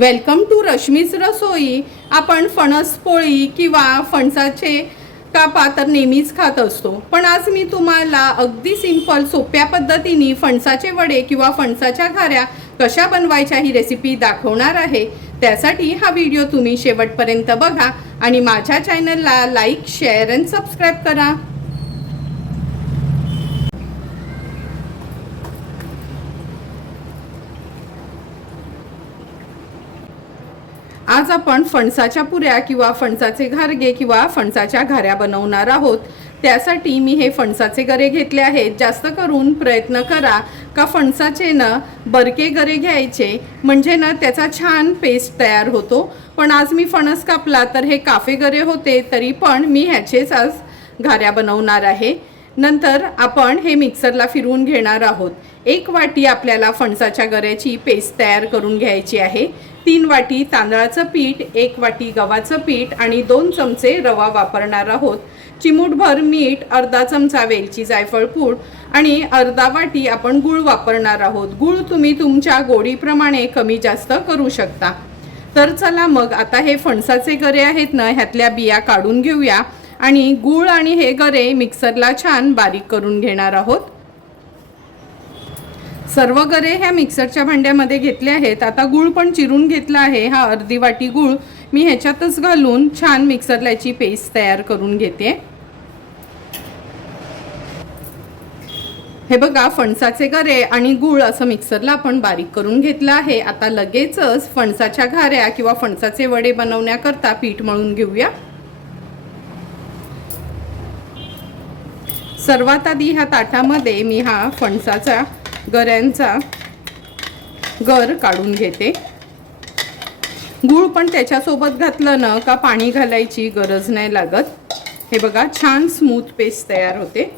Welcome to रश्मीच रसोई। आपण फणस पोळी किंवा फणसाचे कापा तर नेहमीच खात असतो, पण आज मी तुम्हाला अगदी सिंपल सोप्या पद्धतीने फणसाचे वडे किंवा फणसाच्या घाऱ्या कशा बनवायच्या ही रेसिपी दाखवणार आहे। त्यासाठी हा व्हिडिओ तुम्ही शेवटपर्यंत बघा आणि माझ्या चॅनलला लाईक, शेअर आणि सबस्क्राईब करा। आज आपण फणसाच्या पुऱ्या किंवा फणसाचे घारगे किंवा फणसाच्या घाऱ्या बनवणार आहोत। त्यासाठी मी हे फणसाचे गरे घेतले आहेत। जास्त करून प्रयत्न करा का फणसाचे बरके गरे घ्यायचे, म्हणजे त्याचा छान पेस्ट तयार होतो। पण आज मी फणस कापला तर हे काफे गरे होते, तरी पण मी ह्याचेच आज घाऱ्या बनवणार आहे। नंतर आपण हे मिक्सरला फिरवून घेणार आहोत। 1 वाटी आपल्याला फणसाच्या गऱ्याची पेस्ट तयार करून घ्यायची आहे। 3 वाटी तांदळाचं पीठ, 1 वाटी गव्हाचं पीठ आणि 2 चमचे रवा वापरणार आहोत। चिमूटभर मीठ, अर्धा चमचा वेलची जायफळ पूड आणि अर्धा वाटी आपण गूळ वापरणार आहोत। गूळ तुम्ही तुमच्या गोडीप्रमाणे कमी जास्त करू शकता। तर चला मग आता हे फणसाचे गरे आहेत ह्यातल्या बिया काढून घेऊया आणि गूळ आणि हे गरे मिक्सरला छान बारीक करून घेणार आहोत। सर्व गरे ह्या मिक्सरच्या भांड्यामध्ये घेतले आहेत। आता गूळ पण चिरून घेतला आहे। हा अर्धी वाटी गूळ मी ह्याच्यातच घालून छान मिक्सरला याची पेस्ट तयार करून घेते। हे बघा, फणसाचे गरे आणि गूळ असं मिक्सरला आपण बारीक करून घेतलं आहे। आता लगेचच फणसाच्या घाऱ्या किंवा फणसाचे वडे बनवण्याकरता पीठ मळून घेऊया। सर्वात आधी ह्या ताटामध्ये मी हा फणसाचा गऱ्यांचा गर काढून घेते। गूळ पण त्याच्यासोबत घातलं का पाणी घालायची गरज नाही लागत। हे बघा, छान स्मूथ पेस्ट तयार होते।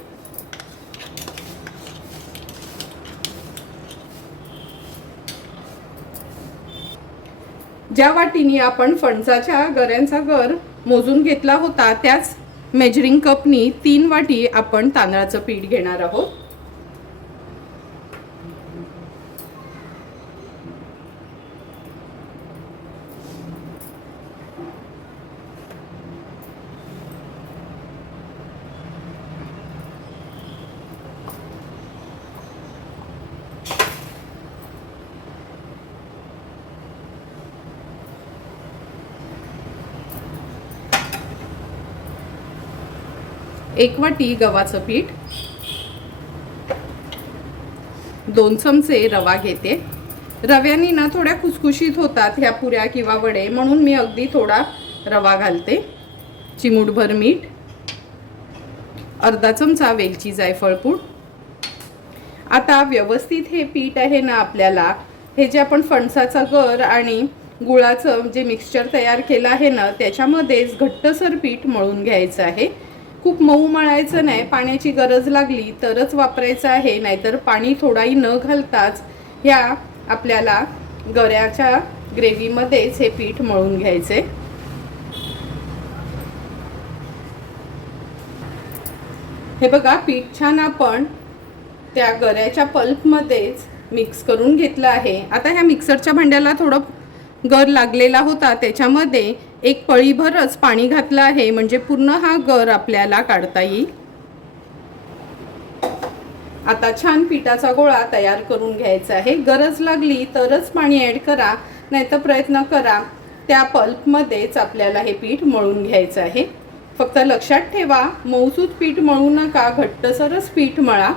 ज्या वाटीने आपण फणसाच्या गऱ्यांचा गर मोजून घेतला होता त्याच मेजरिंग कपनी 3 वाटी आपण तांदळाचं पीठ घेणार आहोत। एक वाटी गव्हाचं पीठ, 2 चमचे रवा घेते। रव्याने थोड्या खुसखुशीत होतात ह्या पुऱ्या किंवा वडे, म्हणून मी अगदी थोडा रवा घालते। चिमूटभर मीठ, अर्धा चमचा वेलची जायफळ पूड। आता व्यवस्थित हे पीठ आहे आपल्याला हे जे आपण फणसाचा गर आणि गुळाचं जे मिक्सचर तयार केलं आहे त्याच्यामध्येच घट्टसर पीठ मळून घ्यायचं आहे। खूप मऊ मळायचं नाही, पाण्याची गरज लागली तरच वापरायचं आहे, नाहीतर पाणी थोडाही न घालताच ह्या आपल्याला गऱ्याच्या ग्रेव्हीमध्येच हे पीठ मळून घ्यायचे। हे बघा, पीठ छान आपण त्या गऱ्याच्या पल्पमध्येच मिक्स करून घेतलं आहे। आता ह्या मिक्सरच्या भांड्याला थोडं गर लागलेला होता, त्याच्यामध्ये 1 पळीभरच पाणी घातलं आहे, म्हणजे पूर्ण हा गर आपल्याला काढता येईल। आता छान पिठाचा गोळा तयार करून घ्यायचा आहे। गरज लागली तरच पाणी ॲड करा, नाहीतर प्रयत्न करा त्या पल्पमध्येच आपल्याला हे पीठ मळून घ्यायचं आहे। फक्त लक्षात ठेवा, मऊसूत पीठ मळू नका, घट्टसरच पीठ मळा।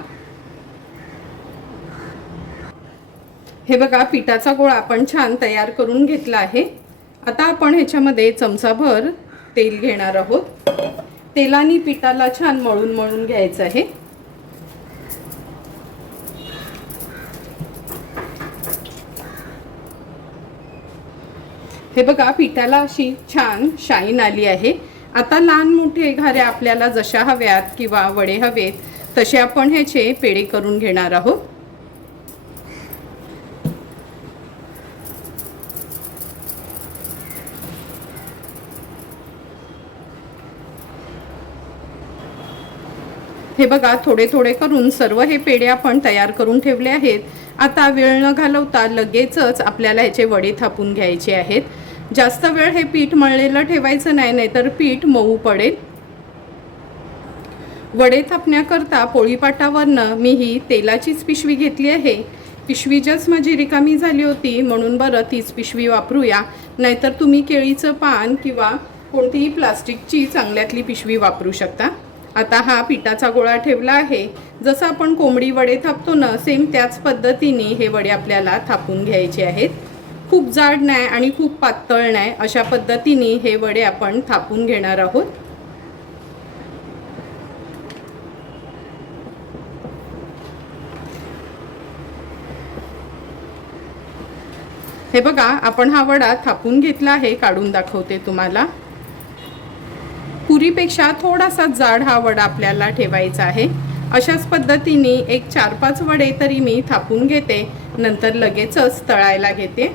हे बघा, पिठाचा गोळा आपण छान तयार करून घेतला आहे। आता आपण ह्याच्यामध्ये चमचाभर तेल घेणार आहोत। तेलाने पिठाला छान मळून मळून घ्यायचं आहे। हे बघा, पिठाला अशी छान शाईन आली आहे। आता लहान मोठे घाऱ्या आपल्याला जशा हव्यात किंवा वडे हवेत तसे आपण ह्याचे पेढे करून घेणार आहोत। हे बघा, थोडे थोडे करून सर्व हे पेढे आपण तयार करून ठेवले आहेत आता वेळ न घालवता लगेचच आपल्याला ह्याचे वडे थापून घ्यायचे आहेत. जास्त वेळ हे पीठ मळलेलं ठेवायचं नाही, नाहीतर पीठ मऊ पडेल. वडे थापण्याकरता पोळीपाटावरनं मी ही तेलाचीच पिशवी घेतली आहे. पिशवी जस्ट माझी रिकामी झाली होती म्हणून बरं तीच पिशवी वापरूया, नाहीतर तुम्ही केळीचं पान किंवा कोणतीही प्लास्टिकची चांगल्यातली पिशवी वापरू शकता. आता हा पिठाचा गोळा ठेवला आहे. जसं आपण कोंबडी वडे थापतो ना, सेम त्याच पद्धतीने हे वडे आपल्याला थापून घ्यायचे आहेत. खूप जाड नाही आणि खूप पातळ नाही, अशा पद्धतीने हे वडे आपण थापून घेणार आहोत. हे बघा, आपण हा वडा थापून घेतला आहे. काढून दाखवते तुम्हाला. पुरीपेक्षा थोडासा जाड हा वडा आपल्याला ठेवायचा आहे. अशाच पद्धतीने एक 4-5 वडे तरी मी थापून घेते, नंतर लगेचच तळायला घेते.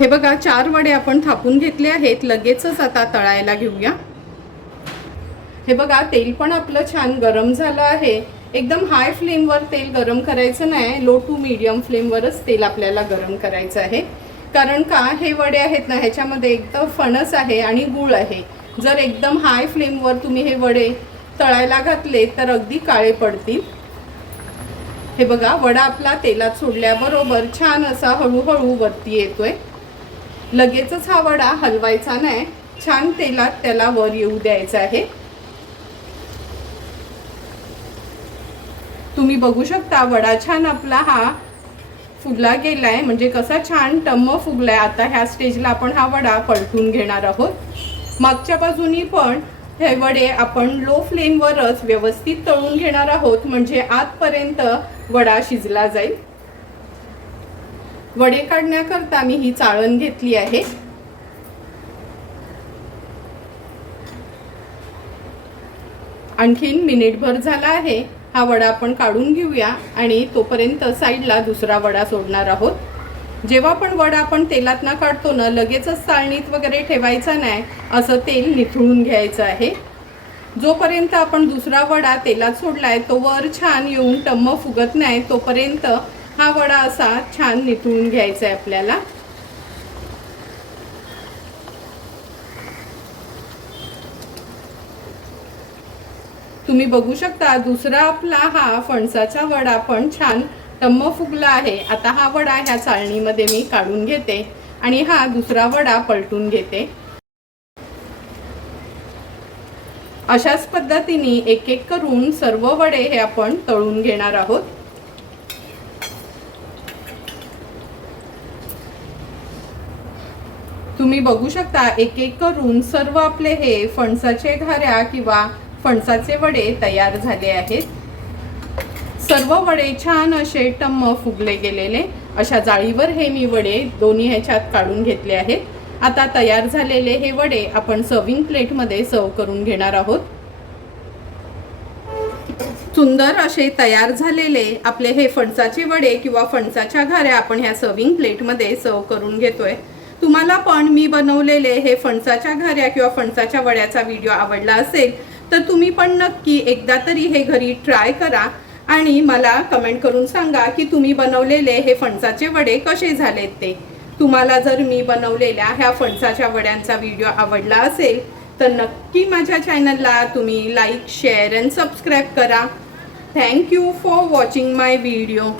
हे बघा, 4 वडे आपण थापून घेतले आहेत. लगेचच आता तळायला घेऊया. हे बघा, तेल पण आपलं छान गरम झालं आहे. एकदम हाय फ्लेमवर तेल गरम करायचं नाही, लो टू मीडियम फ्लेमवरच तेल आपल्याला गरम करायचं आहे. कारण का, हे वडे आहेत ना, ह्याच्यामध्ये एकदम फणस आहे आणि गूळ आहे. जर एकदम हाय फ्लेमवर तुम्ही हे वडे तळायला घातले तर अगदी काळे पडतील. हे बघा, वडा आपला तेलात सोडल्याबरोबर छान असा हळूहळू वरती येतोय. लगेचच हा वडा हलवायचा नाही, छान तेलात त्याला वर येऊ द्यायचा आहे. तुम्ही बघू शकता वडा छान आपला हा फुगला गेलाय, म्हणजे कसा छान टम्म फुगलाय. आता ह्या स्टेजला आपण हा वडा पलटून घेणार आहोत. मागच्या बाजूनी पण हे वडे आपण लो फ्लेमवरच व्यवस्थित तळून घेणार आहोत, म्हणजे आतपर्यंत वडा शिजला जाईल. वडे काढण्याकरता मी ही चाळण घेतली आहे. आणखीन मिनिटभर झाला आहे. हा वडा आपण काढून घेऊया आणि तोपर्यंत साईडला दुसरा वडा सोडणार आहोत. जेव्हा पण वडा आपण तेलात ना काढतो ना, लगेचच चाळणीत वगैरे ठेवायचा नाही, असं तेल निथळून घ्यायचं आहे. जोपर्यंत आपण दुसरा वडा तेलात सोडलाय तो वर छान येऊन टम्म फुगत नाही, तोपर्यंत हा वडा असा छान निथळून घ्यायचा आहे आपल्याला. तुम्ही बघू शकता दुसरा आपला हा फणसाचा वडा पण छान टम्म फुगला आहे. आता हा वडा ह्या चाळणीमध्ये मी काढून घेते आणि हा दुसरा वडा पलटून घेते. अशाच पद्धतीने एक एक करून सर्व वडे हे आपण तळून घेणार आहोत. तुम्ही बघू शकता एक एक करून सर्व आपले हे फणसाचे घाऱ्या किंवा फणसाचे वडे तयार झाले आहेत. सर्व वडे छान असे टम्म फुगले गेलेले. अशा जाळीवर हे मी वडे दोन्ही ह्याच्यात काढून घेतले आहेत. आता तयार झालेले हे वडे आपण सर्विंग प्लेटमध्ये सर्व करून घेणार आहोत. सुंदर असे तयार झालेले आपले हे फणसाचे वडे किंवा फणसाच्या घाऱ्या आपण ह्या सर्विंग प्लेटमध्ये सर्व करून घेतोय. तुम्हाला पण मी बनवलेले हे फणसाच्या घाऱ्या किंवा फणसाच्या वड्याचा व्हिडिओ आवडला असेल तर तुम्ही पण नक्की एकदा तरी हे घरी ट्राय करा आणि मला कमेंट करून सांगा की तुम्ही बनवलेले हे फणसाचे वडे कसे झालेत ते. तुम्हाला जर मी बनवलेल्या ह्या फणसाच्या वड्यांचा व्हिडिओ आवडला असेल तर नक्की माझ्या चॅनलला तुम्ही लाईक, शेअर अँड सबस्क्राईब करा. Thank you for watching my video.